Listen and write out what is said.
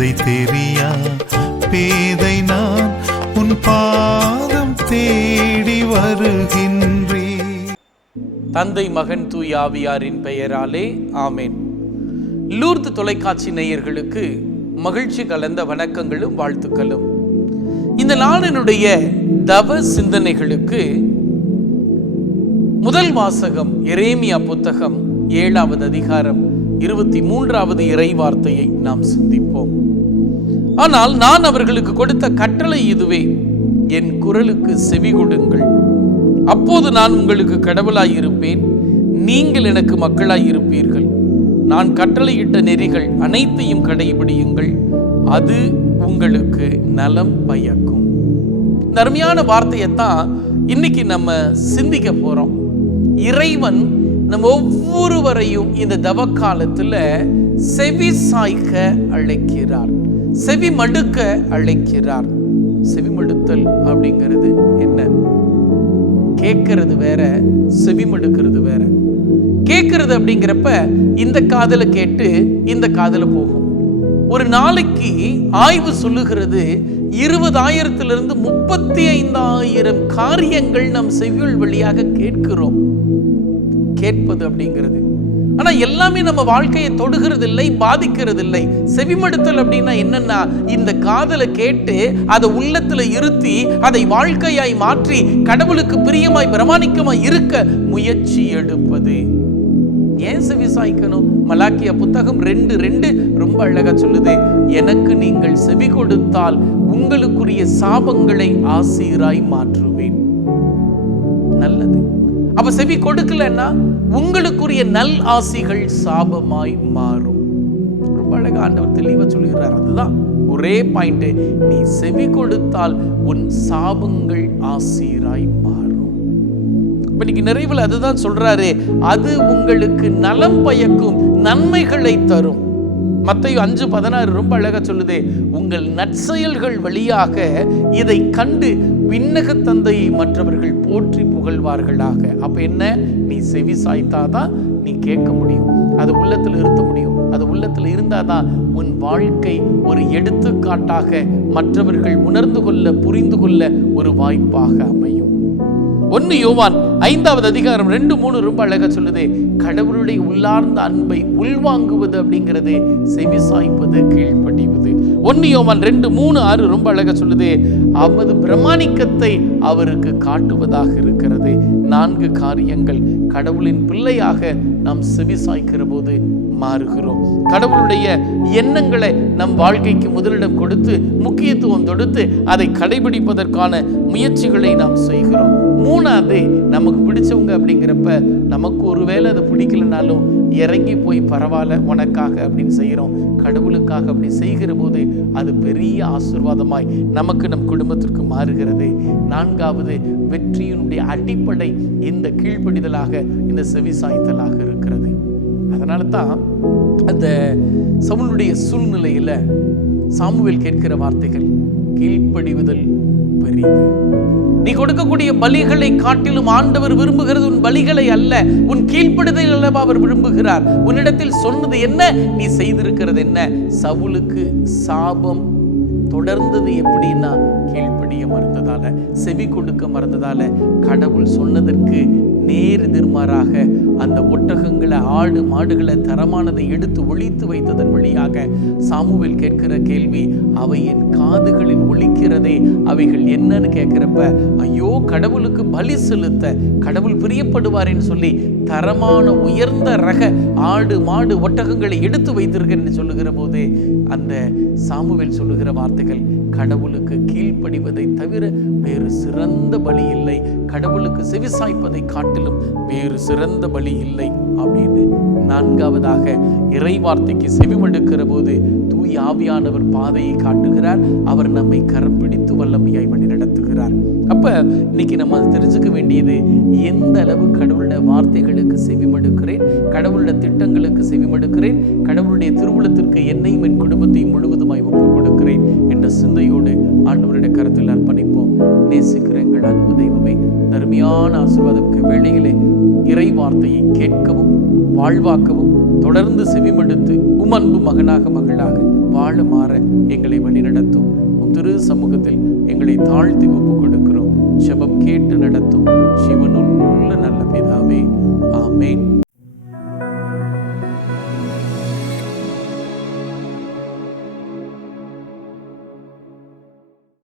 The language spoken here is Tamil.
பேதை தெரியா? பேதை நான் உன் பாதம் தேடி வருகின்றே தந்தை மகன் தூயாவியாரின் பெயராலே ஆமேன். லூர்து தொலைக்காட்சி நேயர்களுக்கு மகிழ்ச்சி கலந்த வணக்கங்களும் வாழ்த்துக்களும். இந்த நாளினுடைய தவ சிந்தனைகளுக்கு முதல் வாசகம் எரேமியா புத்தகம் ஏழாவது அதிகாரம் இருபத்தி மூன்றாவது இறை வார்த்தையை நாம் சிந்திப்போம். ஆனால் நான் அவர்களுக்கு கொடுத்த கட்டளை இதுவே. என் குரலுக்கு செவி கொடுங்கள். அப்போது நான் உங்களுக்கு கடவுளாய் இருப்பேன் நீங்கள் எனக்கு மக்களாய் இருப்பீர்கள் நான் கட்டளையிட்ட நெறிகள் அனைத்தையும் கடைபிடியுங்கள். அது உங்களுக்கு நலம் பயக்கும். இந்த அருமையான வார்த்தையைத்தான் இன்னைக்கு நம்ம சிந்திக்க போறோம். இறைவன் நம்ம ஒவ்வொருவரையும் இந்த தவ காலத்துல செவி சாய்க்க அழைக்கிறார். செவி மடுக்க அழைக்கிறார். செவி மடுத்தல் அப்படிங்கிறது என்ன? கேட்கறது வேற செவி மடுக்கிறது வேற. கேட்கறது அப்படிங்கிறப்ப இந்த காதல கேட்டு இந்த காதல போகும். ஒரு நாளைக்கு ஆய்வு சொல்லுகிறது இருபதாயிரத்திலிருந்து முப்பத்தி ஐந்தாயிரம் காரியங்கள் நம் செவியுள் வழியாக கேட்கிறோம். கேட்பது அப்படிங்கிறது. ஆனா எல்லாமே நம்ம வாழ்க்கையை தொடுகிறது இல்லை பாதிக்கிறது இல்லை செவிமடுத்தல் அப்படின்னா என்னன்னா இந்த காதலை கேட்டு அதை உள்ளத்தில் இருத்தி அதை வாழ்க்கையாய் மாற்றி கடவுளுக்கு பிரியமாய் பிரமாணிக்கமாய் இருக்க முயற்சி எடுப்பது. ஏன் செவி சாய்க்கணும்? மலாக்கிய புத்தகம் ரெண்டு ரெண்டு ரொம்ப அழகா சொல்லுது எனக்கு நீங்கள் செவி கொடுத்தால் உங்களுக்குரிய சாபங்களை ஆசிராய் மாற்றுவேன். நல்லது. அப்ப செவி கொடுக்கலன்னா உங்களுக்குரிய நல் ஆசிகள் சாபமாய் மாறும். ரொம்ப அழகா ஆண்டவர் தெளிவா சொல்லிடுறாரு. அதுதான் ஒரே பாயிண்ட். நீ செவி கொடுத்தால் உன் சாபங்கள் ஆசீராய் மாறும். இப்ப இன்னைக்கு நிறைவில் அதுதான் சொல்றாரு. அது உங்களுக்கு நலம் பயக்கும் நன்மைகளை தரும். மத்தையும் அஞ்சு பதினாறு ரொம்ப அழகா சொல்லுதே. உங்கள் நற்செயல்கள் வழியாக இதை கண்டு விண்ணக தந்தையை மற்றவர்கள் போற்றி புகழ்வார்களாக. அப்ப என்ன? நீ செவி சாய்த்தாதான் நீ கேட்க முடியும். அது உள்ளத்தில் இருத்த முடியும். அது உள்ளத்துல இருந்தாதான் உன் வாழ்க்கை ஒரு எடுத்துக்காட்டாக மற்றவர்கள் உணர்ந்து கொள்ள புரிந்து கொள்ள ஒரு வாய்ப்பாக அமையும். ஒன்னு யோவான் ஐந்தாவது அதிகாரம் ரெண்டு மூணு ரொம்ப அழகா சொல்லுது. கடவுளுடைய உள்ளார்ந்த அன்பை உள்வாங்குவது அப்படிங்கிறது செவி சாய்ப்பது கீழ்ப்படிவது ஒன்னியோமான் ரெண்டு மூணு ஆறு ரொம்ப அழகா சொல்லுது. அவரது பிரமாணிக்கத்தை அவருக்கு காட்டுவதாக இருக்கிறது. நான்கு காரியங்கள் கடவுளின் பிள்ளையாக நாம் செவி சாய்க்கிற போது மாறுகிறோம். கடவுளுடைய எண்ணங்களை நம் வாழ்க்கைக்கு முதலிடம் கொடுத்து முக்கியத்துவம் கொடுத்து அதை கடைபிடிப்பதற்கான முயற்சிகளை நாம் செய்கிறோம். மூணாவது நமக்கு பிடிச்சவங்க அப்படிங்கிறப்ப நமக்கு ஒருவேளை அது பிடிக்கலனாலும் இறங்கி போய் பரவாயில்ல உனக்காக அப்படின்னு செய்கிறோம். கடவுளுக்காக அப்படி செய்கிற போது அது பெரிய ஆசிர்வாதமாய் நமக்கு நம் குடும்பத்திற்கு மாறுகிறது. நான்காவது வெற்றியினுடைய அடிப்படை இந்த கீழ்ப்படிதலாக இந்த செவிசாய்த்தலாக இருக்கிறது. அதனால தான் அந்த சவுனுடைய சூழ்நிலையில் சாமுவேல் கேட்கிற வார்த்தைகள் கீழ்ப்படிவுதல் பெரியது நீ கொடுக்கக்கூடிய பலிகளை காட்டிலும் ஆண்டவர் விரும்புகிறது உன் பலிகளை அல்ல உன் கீழ்ப்படுதல் அல்லவா அவர் விரும்புகிறார். உன்னிடத்தில் சொன்னது என்ன? நீ செய்திருக்கிறது என்ன? சவுலுக்கு சாபம் தொடர்ந்தது எப்படின்னா கீழ்ப்படிய மறந்ததால செவி கொடுக்க மறந்ததால கடவுள் சொன்னதற்கு நேர் எதிர்மாறாக அந்த ஒட்டகங்களை ஆடு மாடுகளை தரமானதை எடுத்து ஒழித்து வைத்ததன் வழியாக சாமுவில் கேட்கிற கேள்வி அவை என் காதுகளில் ஒழிக்கிறதே அவைகள் என்னன்னு கேட்கிறப்ப ஐயோ கடவுளுக்கு பலி செலுத்த கடவுள் பிரியப்படுவாரேன்னு சொல்லி தரமான உயர்ந்த ரக ஆடு மாடு ஒட்டகங்களை எடுத்து வைத்திருக்கேன்னு சொல்லுகிற போது அந்த சாமுவில் சொல்லுகிற வார்த்தைகள் கடவுளுக்கு கீழ்ப்படிவதை தவிர வேறு சிறந்த பலி இல்லை. கடவுளுக்கு செவிசாய்ப்பதை காட்டிலும் வேறு சிறந்த பலி இல்லை அப்படின்னு நான்காவதாக இறை வார்த்தைக்கு செவிமடுக்கிற போது தூய் ஆவியானவர் பாதையை காட்டுகிறார். அவர் நம்மை கரம் பிடித்து வல்லமையாய் வழி நடத்துகிறார் அப்ப இன்னைக்கு நம்ம தெரிஞ்சுக்க வேண்டியது எந்த அளவு கடவுளுடைய வார்த்தைகளுக்கு செவிமடுக்கிறேன் கடவுளுடைய திட்டங்களுக்கு செவிமடுக்கிறேன் கடவுளுடைய திருவுளத்திற்கு என்னையும் என் தர்மியான ஆசீர்வாதம் வேளையிலே இறை வார்த்தையை கேட்கவும் வாழ்வாக்கவும் தொடர்ந்து செவிமடுத்து உமன்பு மகனாக மகளாக வாழ மாற எங்களை வழிநடத்தும் உம் திரு சமூகத்தில் எங்களை தாழ்த்தி ஒப்புக் கொடுக்கிறோம். ஜெபம் கேட்டு நடத்தும். சிவனுள்ள